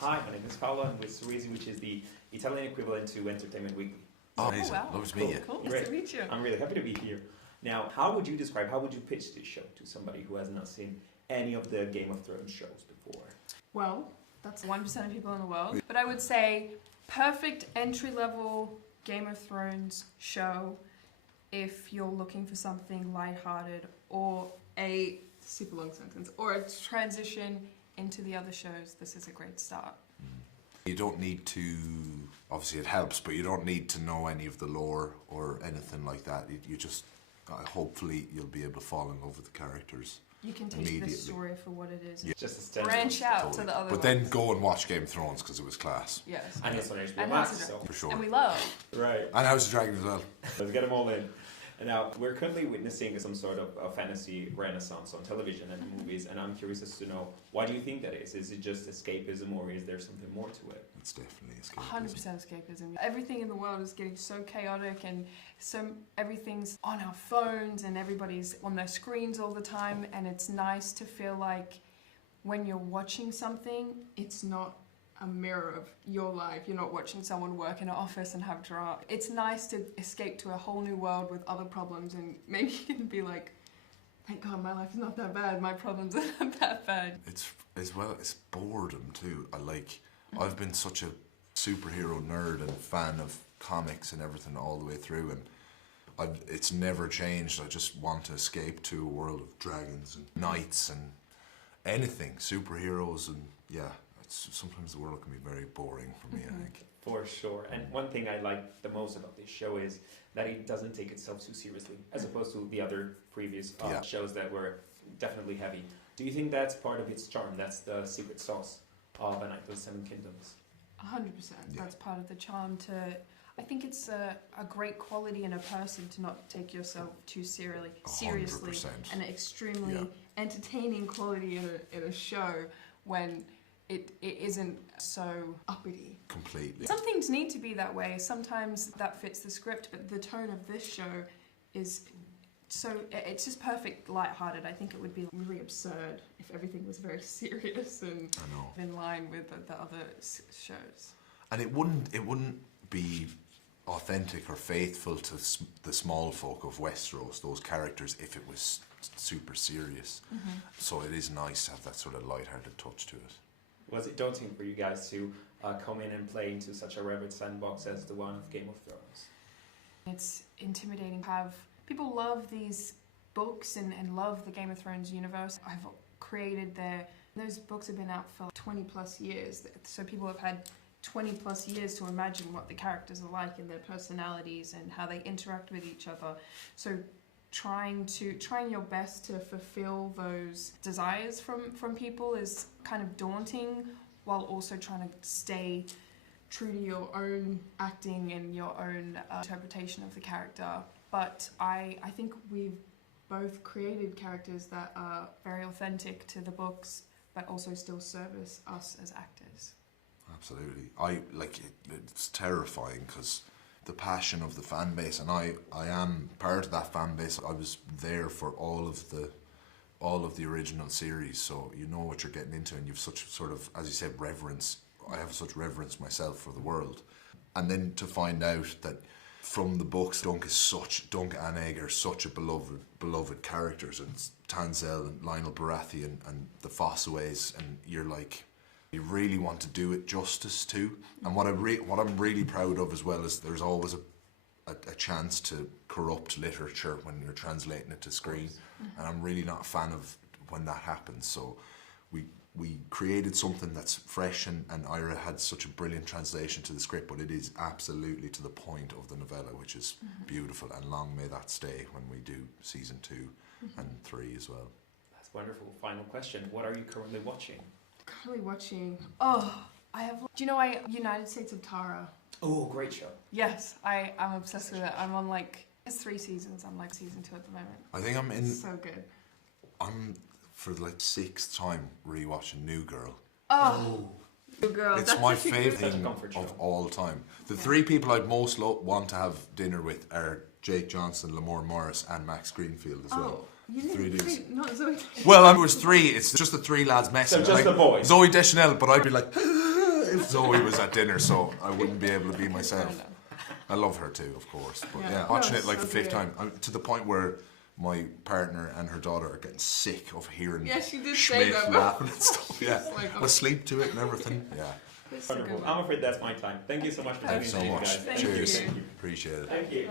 Hi, my name is Paolo. I'm with SEGUICI, which is the Italian equivalent to Entertainment Weekly. Oh, amazing. Wow. Lovely to meet you. Cool. Nice to meet you. I'm really happy to be here. Now, how would you pitch this show to somebody who has not seen any of the Game of Thrones shows before? Well, that's 1% of people in the world. But I would say perfect entry-level Game of Thrones show if you're looking for something lighthearted or a super long sentence or a transition into the other shows. This is a great start. You don't need to, obviously it helps, but you don't need to know any of the lore or anything like that. You just, hopefully you'll be able to fall in love with the characters. You can take the story for what it is. Yeah. Just a branch out to the other But then go and watch Game of Thrones because it was class. Yes. And it's on HBO Max, so. For sure. And we love. Right. And House of Dragon as well. Let's get them all in. And now, we're currently witnessing some sort of a fantasy renaissance on television and movies, and I'm curious as to know, why do you think that is? Is it just escapism, or is there something more to it? It's definitely escapism. 100% escapism. Everything in the world is getting so chaotic, and everything's on our phones, and everybody's on their screens all the time, and it's nice to feel like when you're watching something, it's not a mirror of your life. You're not watching someone work in an office and have drama. It's nice to escape to a whole new world with other problems, and maybe you can be like, thank God my life is not that bad, my problems are not that bad. It's boredom too. I've been such a superhero nerd and fan of comics and everything all the way through, and it's never changed. I just want to escape to a world of dragons and knights and anything, superheroes, and yeah. Sometimes the world can be very boring for me, I think. For sure. And one thing I like the most about this show is that it doesn't take itself too seriously, as opposed to the other previous shows that were definitely heavy. Do you think that's part of its charm? That's the secret sauce of A Night of the Seven Kingdoms? 100%. Yeah. That's part of the charm I think it's a great quality in a person to not take yourself too seriously 100%. And an extremely entertaining quality in a show when it isn't so uppity. Completely. Some things need to be that way. Sometimes that fits the script, but the tone of this show is so, it's just perfect lighthearted. I think it would be really absurd if everything was very serious and in line with the other shows. And it wouldn't be authentic or faithful to the small folk of Westeros, those characters, if it was super serious. Mm-hmm. So it is nice to have that sort of lighthearted touch to it. Was it daunting for you guys to come in and play into such a rabid sandbox as the one of Game of Thrones? It's intimidating. People love these books and love the Game of Thrones universe. I've created those books have been out for 20 plus years, so people have had 20 plus years to imagine what the characters are like and their personalities and how they interact with each other. So trying your best to fulfill those desires from people is kind of daunting, while also trying to stay true to your own acting and your own interpretation of the character. But I think we've both created characters that are very authentic to the books, but also still service us as actors. Absolutely. It's terrifying because the passion of the fan base, and I am part of that fan base. I was there for all of the original series, so you know what you're getting into, and you've such sort of, as you said, reverence. I have such reverence myself for the world, and then to find out that from the books, Dunk and Egg are such a beloved characters, and Tanzyn and Lionel Baratheon and the Fossaways, and you're like, you really want to do it justice too. And what I'm really proud of as well is there's always a chance to corrupt literature when you're translating it to screen, and I'm really not a fan of when that happens. So we created something that's fresh, and Ira had such a brilliant translation to the script, but it is absolutely to the point of the novella, which is beautiful, and long may that stay when we do season 2 and 3 as well. That's wonderful. Final question. What are you currently watching? Currently watching, United States of Tara. Oh, great show. Yes, I'm obsessed with it. I'm on it's 3 seasons. I'm season 2 at the moment. I think I'm in. So good. I'm for the 6th time rewatching New Girl. Oh. New Girl. It's my favourite thing of all time. The 3 people I'd most want to have dinner with are Jake Johnson, Lamorne Morris, and Max Greenfield as well. You didn't 3 dudes. Not Zoe. Well, it was 3. It's just the 3 lads messing. So just the boys. Zoe Deschanel, but I'd be like, if Zoe was at dinner, so I wouldn't be able to be myself. Fair enough. I love her too, of course. But Yeah. yeah, watching No, it like the so fifth good. time, to the point where my partner and her daughter are getting sick of hearing Yeah, she did say Schmidt that. laughing and stuff. Yeah, It's like, asleep to it and everything. Yeah, This is a good Wonderful. one. I'm afraid that's my time. Thank you so much for thanks tuning so in, much. guys. Thank Cheers, you. appreciate it. Thank you.